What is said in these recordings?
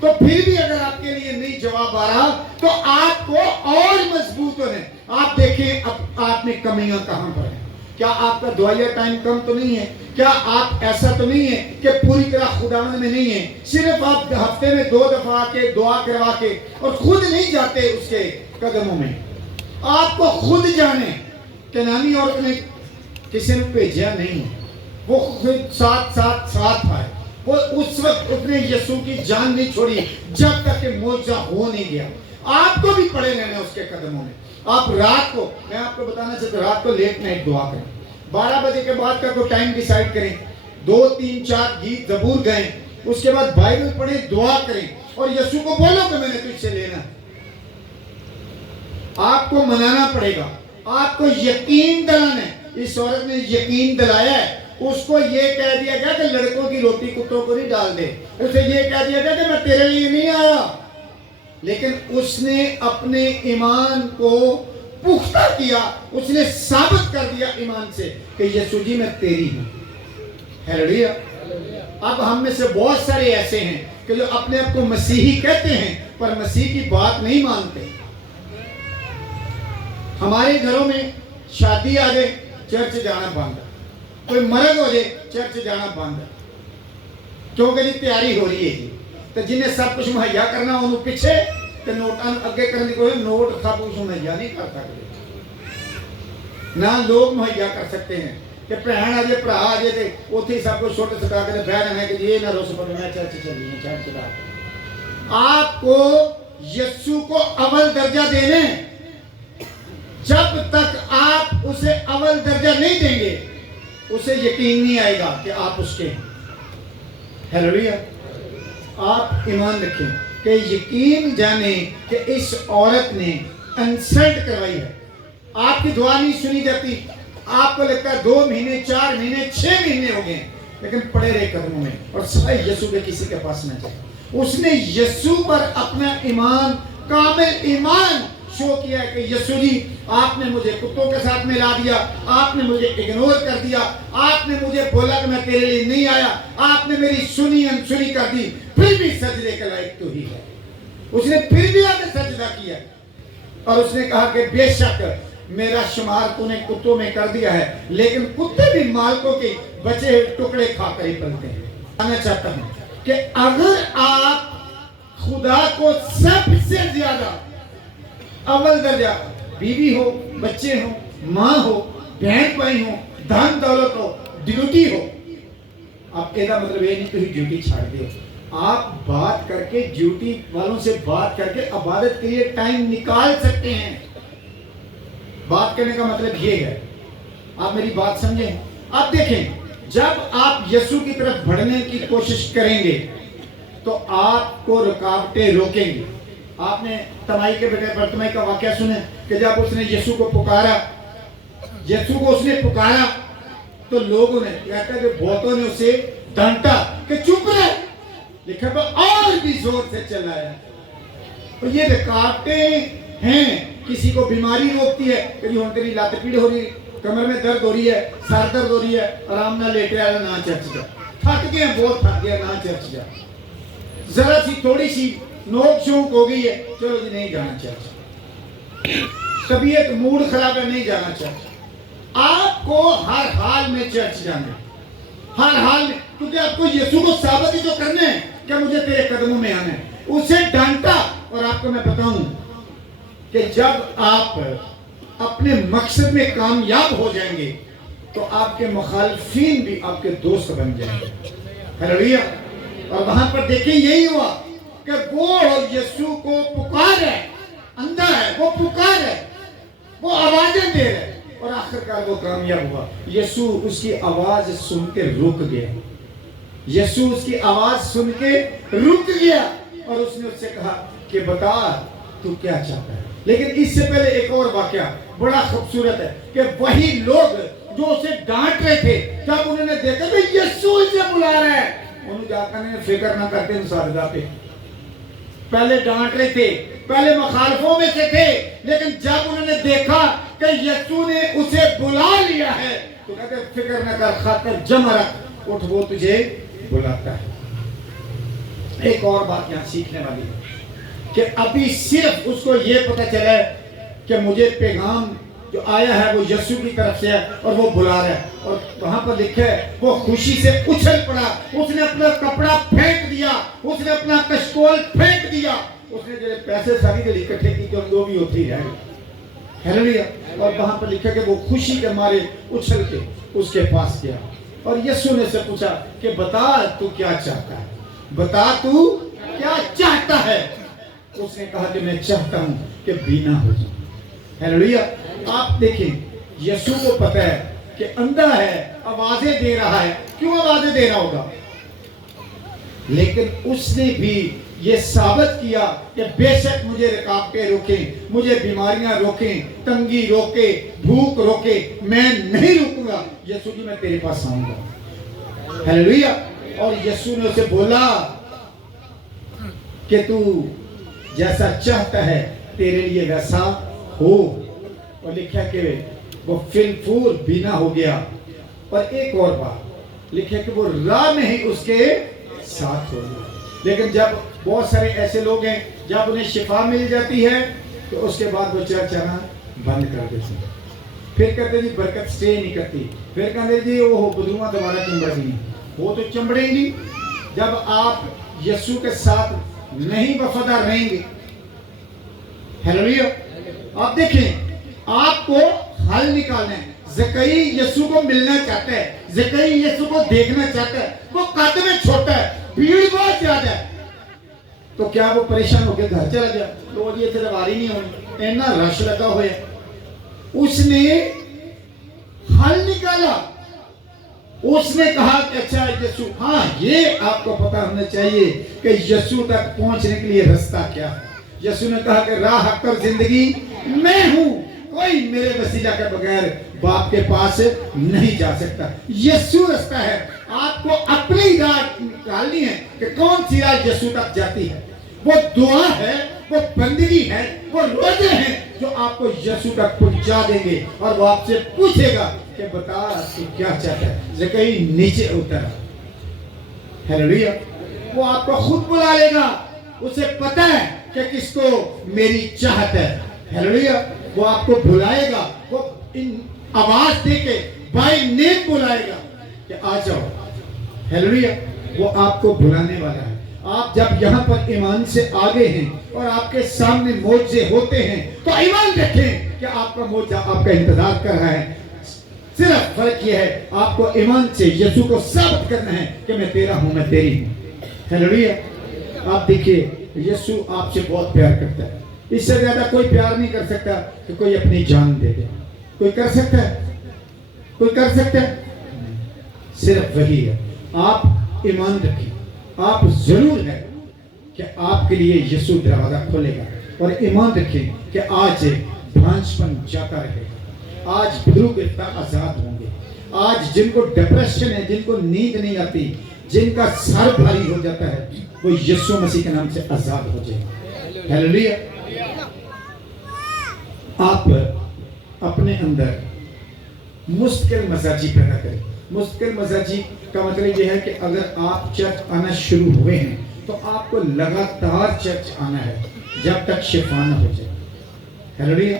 تو پھر بھی اگر آپ کے لیے نہیں جواب آ رہا تو آپ کو اور مضبوط ہونے. آپ دیکھیں اب آپ میں کمیاں کہاں پر ہیں. کیا آپ کا دعائیہ ٹائم کم تو نہیں ہے؟ کیا آپ ایسا تو نہیں ہے کہ پوری طرح خداوند میں نہیں ہے؟ صرف آپ ہفتے میں 2 دفعہ آ کے دعا کروا کے اور خود نہیں جاتے اس کے قدموں میں. آپ کو خود جانے. کنانی عورت نے کسی نے بھیجا نہیں, وہ خود ساتھ آئے. وہ اس وقت اتنے یسوع کی جان نہیں چھوڑی جب تک کہ معجزہ ہو نہیں گیا. آپ کو بھی پڑے رہنا اس کے قدموں میں. آپ رات کو, میں آپ کو بتانا چاہتا ہوں, رات کو لیٹ نائٹ دعا کریں. 12 بجے کے بعد کا کوئی ٹائم ڈیسائیڈ کریں. 2 3 4 گیت زبور گائیں, اس کے بعد بائبل پڑھیں, دعا کریں اور یسوع کو بولو کہ میں نے تجھ سے لینا. آپ کو منانا پڑے گا, آپ کو یقین دلانا ہے. اس عورت نے یقین دلایا ہے. اس کو یہ کہہ دیا گیا کہ لڑکوں کی روٹی کتوں کو نہیں ڈال دے. اسے یہ کہہ دیا گیا کہ میں تیرے لیے نہیں آیا. لیکن اس نے اپنے ایمان کو پختہ کیا. اس نے ثابت کر دیا ایمان سے کہ یسوع جی میں تیری ہوں. ہیلیلویا. اب ہم میں سے بہت سارے ایسے ہیں کہ جو اپنے آپ کو مسیحی کہتے ہیں پر مسیح کی بات نہیں مانتے. ہمارے گھروں میں شادی آ جائے چرچ جانا بند ہے, کوئی مرض ہو جائے چرچ جانا بند ہے, کیونکہ جی تیاری ہو رہی ہے جی. تو جنہیں سب کچھ مہیا کرنا انہوں پیچھے تو نوٹاں اگے کرنے کی کوئی نوٹ سب کچھ مہیا نہیں کر سکتے. نہ لوگ مہیا کر سکتے ہیں کہ بہن آ جائے بھرا آ جائے تو اتنے سب کچھ چھوٹے سٹا کے بہ جانا ہے کہ یہ نہ روس پر میں چرچ چلی ہوں چرچ کا. آپ کو یسوع کو اول درجہ دینے. جب تک آپ اسے اول درجہ نہیں دیں گے اسے یقین نہیں آئے گا کہ آپ اس کے. ہیلیلویا. آپ ایمان رکھیں کہ یقین جانیں کہ اس عورت نے انسلٹ کروائی ہے. آپ کی دعا نہیں سنی جاتی. آپ کو لگتا ہے 2 مہینے 4 مہینے 6 مہینے ہو گئے لیکن پڑے رہے قدموں میں اور سوائے یسوع کے کسی کے پاس نہ جائے. اس نے یسوع پر اپنا ایمان, کامل ایمان شو کیا ہے کہ یسوع جی آپ نے مجھے کتوں کے ساتھ ملا دیا, آپ نے مجھے اگنور کر دیا, آپ نے مجھے بولا کہ میں تیرے لیے نہیں آیا, آپ نے میری سنی انسنی کر دی, پھر بھی سجدے کے لائق تو ہی ہے. اس نے پھر بھی آگے سجدہ کیا اور اس نے کہا کہ بے شک میرا شمار تو نے کتوں میں کر دیا ہے لیکن کتے بھی مالکوں کے بچے ٹکڑے کھا کر ہی پلتے ہیں. میں چاہتا ہوں کہ اگر آپ خدا کو سب سے زیادہ اول درجہ, بیوی ہو, بچے ہو, ماں ہو, بہن بھائی ہو, دھن دولت ہو, ڈیوٹی ہو, آپ یہ مطلب یہ نہیں کہ ڈیوٹی چھاڑ دے. آپ بات کر کے ڈیوٹی والوں سے بات کر کے عبادت کے لیے ٹائم نکال سکتے ہیں. بات کرنے کا مطلب یہ ہے. آپ میری بات سمجھیں. آپ دیکھیں جب آپ یسوع کی طرف بڑھنے کی کوشش کریں گے تو آپ کو رکاوٹیں روکیں گے. آپ نے تمائی کے بیٹے برتمائی کا واقعہ سنے کہ جب اس نے یسوع کو پکارا, یسوع کو اس نے پکارا تو لوگوں نے کہتا ہے کہ بہتوں نے اسے ڈانٹا کہ چپ رہے, لیکن وہ اور بھی زور سے چلایا. تو یہ رکاوٹیں ہیں. کسی کو بیماری روکتی ہے کہ جی ہوں تیری لات پیڑ ہو رہی ہے, کمر میں درد ہو رہی ہے, سر درد ہو رہی ہے, آرام نہ لیٹے آیا نہ چرچ جا, تھک گئے بہت تھک گیا نہ چرچ جا, ذرا سی تھوڑی سی نوک شوک ہو گئی ہے چلو جی نہیں جانا چرچ, طبیعت موڈ خراب ہے نہیں جانا چرچ. آپ کو ہر حال میں چرچ جانا ہے, ہر حال میں, کیونکہ آپ کو یسوع کو ثابت ہی تو کرنا ہے کہ مجھے تیرے قدموں میں آنا ہے. اسے ڈانٹا. اور آپ کو میں بتاؤں کہ جب آپ اپنے مقصد میں کامیاب ہو جائیں گے تو آپ کے مخالفین بھی آپ کے دوست بن جائیں گے. ہیلیلویا. اور وہاں پر دیکھیں یہی ہوا کہ وہ یسوع کو پکار ہے, اندھا ہے, وہ پکار ہے, وہ آوازیں دے رہے اور آخرکار وہ کامیاب ہوا. یسوع اس کی آواز سن کے رک گیا. یسوع اس کی آواز سن کے رک گیا اور اس نے اس سے کہا کہ بتا تو کیا چاہتا ہے. لیکن اس سے پہلے ایک اور واقعہ بڑا خوبصورت ہے کہ وہی لوگ جو اسے ڈانٹ رہے تھے جب انہوں نے دیکھا کہ یسوع اسے بلا رہا ہے, انہوں جا کر فکر نہ کرتے مساجدہ پہ. پہلے ڈانٹ رہے تھے, پہلے مخالفوں میں سے تھے, لیکن جب انہوں نے دیکھا کہ یسوع نے اسے بلا لیا ہے تو کہتے فکر نہ کر, خاطر جمع رکھ, اٹھ وہ تجھے بلاتا ہے. ایک اور بات یہاں سیکھنے والی ہے کہ ابھی صرف اس کو یہ پتہ چلا ہے کہ مجھے پیغام جو آیا ہے وہ یسوع کی طرف سے ہے اور وہ بلا رہا ہے، اور وہاں پر لکھا ہے وہ خوشی سے اچھل پڑا، اس نے اپنا کپڑا پھینک دیا، اس نے اپنا کشکول پھینک دیا، اس نے جو پیسے ساری دل اکٹھے کی تو وہ بھی ہوتی رہ گئی، ہیلیلویا۔ اور وہاں پر لکھا کہ وہ خوشی کے مارے اچھل کے اس کے پاس گیا اور یسوع نے سے پوچھا کہ بتا تو کیا چاہتا ہے، بتا تو کیا چاہتا ہے۔ اس نے کہا کہ میں چاہتا ہوں کہ بینا ہو جاؤں، ہیلیلویا۔ آپ دیکھیں یسوع کو پتہ ہے کہ اندھا ہے، آوازیں دے رہا ہے، کیوں آوازیں دے رہا ہوگا، لیکن اس نے بھی یہ ثابت کیا کہ بے شک مجھے رکاوٹیں روکیں، مجھے بیماریاں روکیں، تنگی روکے، بھوک روکے، میں نہیں رکوں گا، یسوع جی میں تیرے پاس آؤں گا، ہیلیلویا۔ اور یسوع نے اسے بولا کہ تو جیسا چاہتا ہے تیرے لیے ویسا ہو، اور لکھا کہ وہ فلفور بینا ہو گیا۔ اور ایک اور بات لکھا کہ وہ راہ میں ہی اس کے ساتھ ہو گیا۔ لیکن جب بہت سارے ایسے لوگ ہیں جب انہیں شفا مل جاتی ہے تو اس کے بعد وہ چرچ آنا بند کر دیتے ہیں، پھر کہتے جی برکت سٹے نہیں کرتی، پھر کہتے جی وہ بدروما دوبارہ چمبڑ نہیں، وہ تو چمبڑے ہی نہیں جب آپ یسوع کے ساتھ نہیں وفادار رہیں گے، ہیلیلویا۔ آپ دیکھیں آپ کو حل نکالنا ہے۔ زکئی یسوع کو ملنا چاہتا ہے، زکئی یسوع کو دیکھنا چاہتا ہے، وہ قد میں چھوٹا ہے، بھیڑ بہت زیادہ ہے، تو کیا وہ پریشان ہو کے گھر چلا گیا؟ لوگ یہ تھے واری نہیں ہونی، اینا رش لگا ہوئے۔ اس نے حل نکالا، اس نے کہا کہ اچھا یسوع، ہاں یہ آپ کو پتا ہونا چاہیے کہ یسوع تک پہنچنے کے لیے راستہ کیا ہے۔ یسوع نے کہا کہ راہ، حق اور زندگی میں ہوں، کوئی میرے وسیلہ کے بغیر باپ کے پاس نہیں جا سکتا۔ یسوع راستہ ہے، آپ کو اپنی راہ نکالنی ہے کہ کون سی راہ یسوع تک جاتی ہے۔ وہ دعا ہے، وہ بندگی ہے، وہ روزے ہیں جو آپ کو یسوع تک پہنچا دیں گے، اور وہ آپ سے پوچھے گا کہ بتا تو کیا چاہتا ہے۔ زکئی نیچے اترا، ہیلیلویا۔ وہ آپ کو خود بلا لے گا، اسے پتہ ہے کہ کس کو میری چاہت ہے، ہیلیلویا۔ وہ آپ کو بلائے گا، وہ آواز دے کے بائی نیم بلائے گا کہ آ جاؤ، ہیلیلویا۔ وہ آپ کو بلانے والا ہے۔ آپ جب یہاں پر ایمان سے آگے ہیں اور آپ کے سامنے معجزے ہوتے ہیں تو ایمان رکھیں کہ آپ کا معجزہ آپ کا انتظار کر رہا ہے۔ صرف فرق یہ ہے آپ کو ایمان سے یسوع کو ثابت کرنا ہے کہ میں تیرا ہوں، میں تیری ہوں، ہیلیلویا۔ آپ دیکھیے یسوع آپ سے بہت پیار کرتا ہے، اس سے زیادہ کوئی پیار نہیں کر سکتا کہ کوئی اپنی جان دے دے۔ کوئی کر سکتا ہے؟ کوئی کر سکتا ہے؟ صرف وہی ہے۔ آپ ایمان رکھیں، آپ ضرور ہے کہ آپ کے لیے یسوع دروازہ کھولے گا، اور ایمان رکھیں کہ آج بھانج پن جاتا رہے گا، آج بدروگ گرفتار آزاد ہوں گے، آج جن کو ڈپریشن ہے، جن کو نیند نہیں آتی، جن کا سر بھاری ہو جاتا ہے، وہ یسوع مسیح کے نام سے آزاد ہو جائے گا، ہیلیلویا۔ آپ اپنے اندر مستقل مزاجی پیدا کریں۔ مستقل مزاجی کا مطلب یہ ہے کہ اگر آپ چرچ آنا شروع ہوئے ہیں تو آپ کو لگاتار چرچ آنا ہے جب تک شفا نہ ہو جائے، ہیلیلویا۔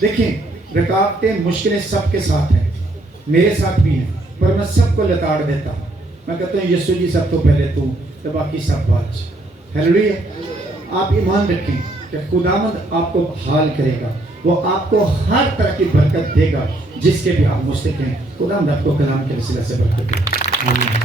دیکھیں رکاوٹیں، مشکلیں سب کے ساتھ ہیں، میرے ساتھ بھی ہیں، پر میں سب کو لتاڑ دیتا ہوں، میں کہتا ہوں یسوع جی سب تو پہلے تو باقی سب بعد، ہیلیلویا۔ آپ ایمان رکھیں کہ خداوند آپ کو حال کرے گا، وہ آپ کو ہر طرح کی برکت دے گا جس کے بھی آپ مستحق ہیں۔ خداوند آپ کو کلام کے وسیلہ سے برکت دے۔ آمین۔